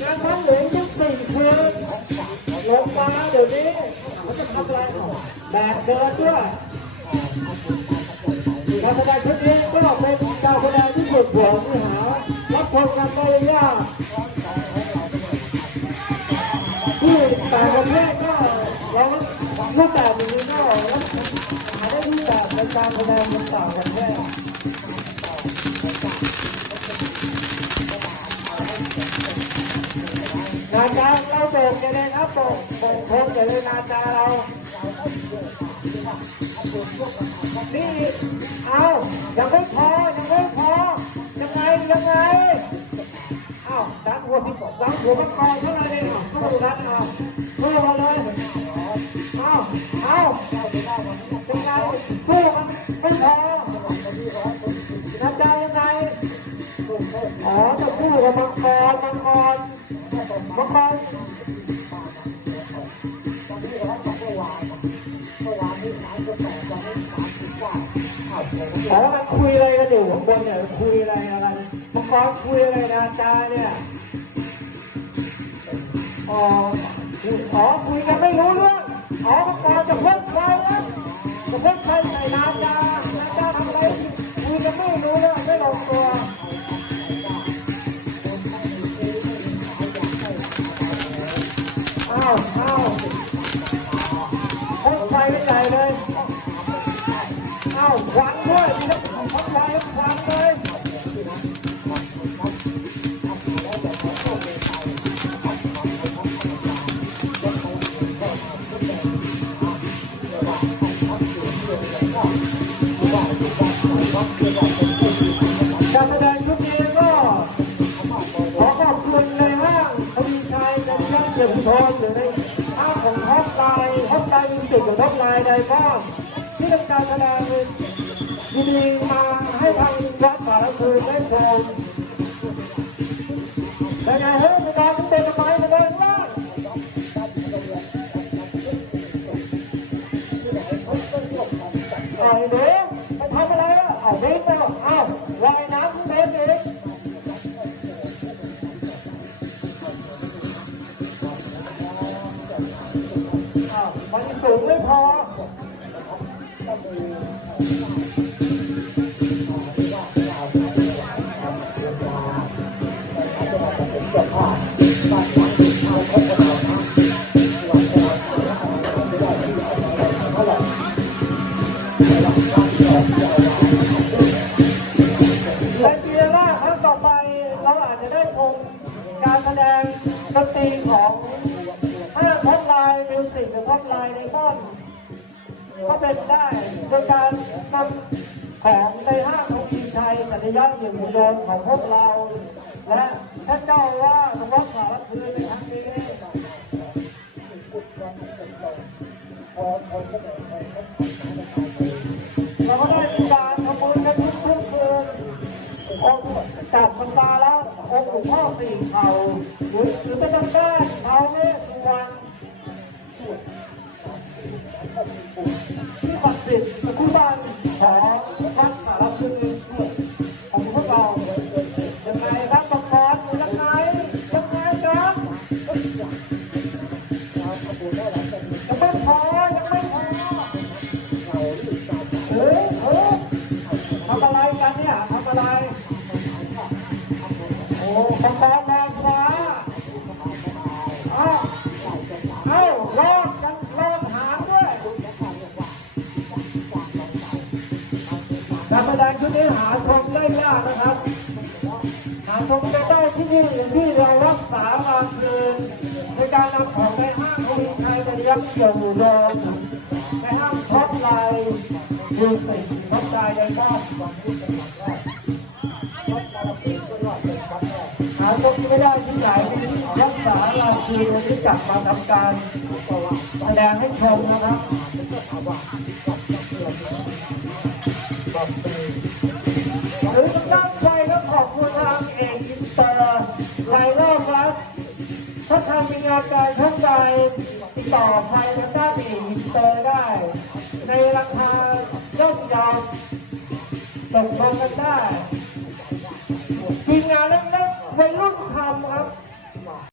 งานทั้งเหลืองทุกสี่คืนลงมาเดี๋ยวนี้เขาจะทำอะไรแบกเดินด้วยการแสดงชุดนี้ก็เป็นการแสดงที่สุดหัวที่หารับชมกันได้ยากที่ต่างประเทศก็เรารูปแบบนี้ก็หาได้รูปแบบในการแสดงมันต่างประเทศ นาจาเราโบกกันเลยครับโบกโบกโบกกันเลยนาจาเรานี่เอายังไม่พอยังไม่พอยังไงยังไงเอาดันหัวพี่บอกดันหัวมันกองเท่านั้นเองอะสู้ดันเอาสู้มาเลยเอาเอายังไงสู้มันไม่พอนาจายังไงอ๋อจะสู้กับมังกรมังกร มังกรอ๋อมันคุยอะไรกันอยู่ข้างบนเนี่ยคุยอะไรอะไรมังกรคุยอะไรนะอาจารย์เนี่ยอ๋ออ๋อคุยกันไม่รู้เรื่องอ๋อมังกรจะพิ่มใครนะจะพิ่มใครใส่นาจานาจา การแสดงชุดนี้ก็ ขอขอบคุณในห้างทวีชัยในเรื่องเดือดทนหรือในห้างของฮอปไลน์ฮอปไลน์มิวสิกกับฮอปไลน์ไดมอนด์ที่ทำการแสดงยินดีมาให้ทางวัดสารคูได้ชมแต่ไงเฮ้ยมีการเป็นทำไมมาเลยว่าไอ้เด็กไปทำอะไรอะเอาวิ่งไปเอาว่ายน้ำเต็มอีกมันสูงไม่พอ การแสดงดนตรีของห้าท็อปไลน์มิวสิกหรือท็อปไลน์ในต้นก็เป็นได้โดยการนำของในห้างทีชัยสัญญาณอยู่โยนของพวกเรา และท่านเจ้าว่าสมวัติสารคืนในครั้งนี้เรา จับมันมาแล้วองค์หลวงพ่อสี่เขาหรือหรือจะต้องได้เขาเนี่ยสุวรรณที่ศักดิ์สิทธิ์คู่บ้านของวัดสารพึงของพวกเรายังไงครับประกอบยังไงยังไงครับยังไม่พอยังไม่พอเฮ้ยเฮ้ยทำอะไรกันเนี่ยทำอะไร งชุดนี้หาชมได้ยากนะครับ หาชมได้ที่นี่อย่างที่เรารักษามาคืนในการนำของในห้างทวีชัยไปยักเกี่ยวโดนในห้างท็อปไลน์ดูสิท็อปไลน์ในบ้านหาชมไม่ได้ที่ไหนรักษาลาคีที่กลับมาทำการแสดงให้ชมนะครับ หรือตั้งใจก็ขอบคุณทางเอกอินเตอร์หลายรอบครับถ้าทำเป็นงานการทุกใจติดต่อภายในด้านเอกอินเตอร์ได้ ในราคาย่อมเยาวตกลงกันได้ทีมงานเล็กๆวัยรุ่นทำครับ